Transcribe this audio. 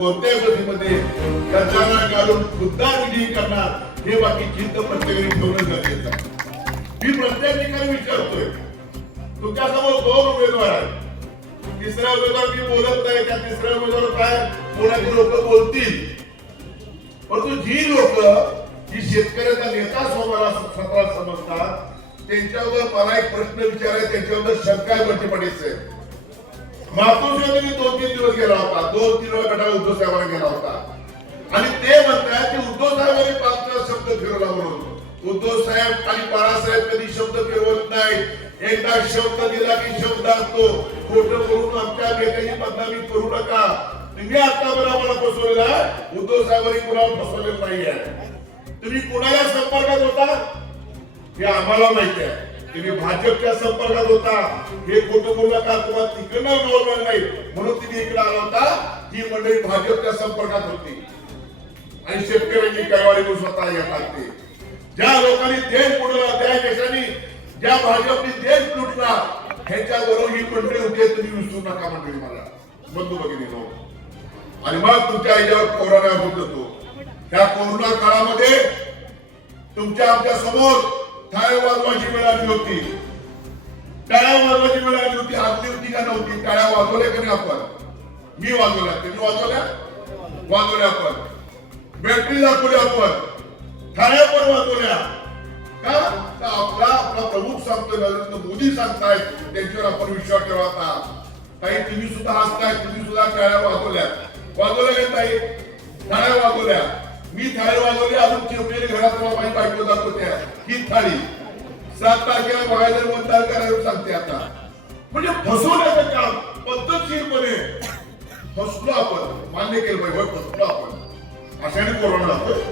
कोणत्याही गोष्टीमध्ये खर्चांना काढून मुद्दा विजयी करणार हे बाकी चिंत प्रत्येकाने ठेवणं गरजेचं आहे. मी प्रत्येक ठिकाणी विचारतोय, तुमच्या समोर दोन उमेदवार आहेत. तिसऱ्या उमेदवार मी बोलत नाही, त्या तिसऱ्या उमेदवार काय पुण्यातील लोक बोलतील, परंतु जी लोक जी शेतकऱ्याचा नेता स्वतःला समजतात त्यांच्यावर मला एक प्रश्न विचारायचा, त्यांच्यावर शंका पडायचं. मातोश्रीमध्ये मी 2-3 दिवस गेला होता, 2-3 वेळा गटाला उद्धव साहेबांना गेला होता आणि ते म्हणतात की उद्धव साहेबांनी 5 शब्द फिरवला म्हणून. उद्धव साहेब आणि बाळासाहेब कधी शब्द फिरवत नाही. एकदा शब्द दिला की शब्द असतो. खोटं बोलून आमच्या नेत्याची बदनामी करू नका. तुम्ही आतापर्यंत आम्हाला फसवलेला, उद्धव साहेबांनी कुणाला फसवलेलं नाहीये. तुम्ही कुणाला संपर्कात होता हे आम्हाला माहिती आहे. तुम्ही भाजपच्या संपर्कात होता हे खोटं बोलू नका. तुम्हाला तिकडनं नवल नाही म्हणून तुम्ही इकडे आला होता. ही मंडळी भाजपच्या संपर्कात होती आणि शेतकऱ्यांची कारवाई स्वतः येतात. ते ज्या लोकांनी देश बुडवला, त्या देशाने ज्या भाजपने देश लुटला ह्याच्याबरोबर ही मंडळी होते. तुम्ही विसरू नका मंडळी. मला बंधू भगिनी आणि मग तुमच्या आईच्यावर कोरोना होत होतो. त्या कोरोना काळामध्ये तुमच्या आमच्या समोर टाळ्या वाजवायची वेळ आली होती. टाळ्या वाजवायची वेळ आली होती. आपली होती का नव्हती? टाळ्या वाजवल्या का नाही आपण? मी वाजवल्या, तुम्ही वाजवल्या आपण. बॅटरी दाखवली आपण, टाळ्या पण वाजवल्या. का? आपला प्रमुख सांगतोय, नरेंद्र मोदी सांगतायत, त्यांच्यावर आपण विश्वास ठेवायचा. ताई तुम्ही सुद्धा हसताय, तुम्ही सुद्धा टाळ्या वाजवल्या का ताई? टाळ्या वाजवल्या. मी थाळी वाजवली, अजून चिवटेली घरात माझी बायको दाखवते ही थाळी. 7 तारखेला बघायला मतदान करायला सांगते. आता म्हणजे फसवण्याचं काम पद्धतशीरपणे फसलो आपण, मान्य केलं पाहिजे. फसलो आपण, अशाने कोरोना लागतोय.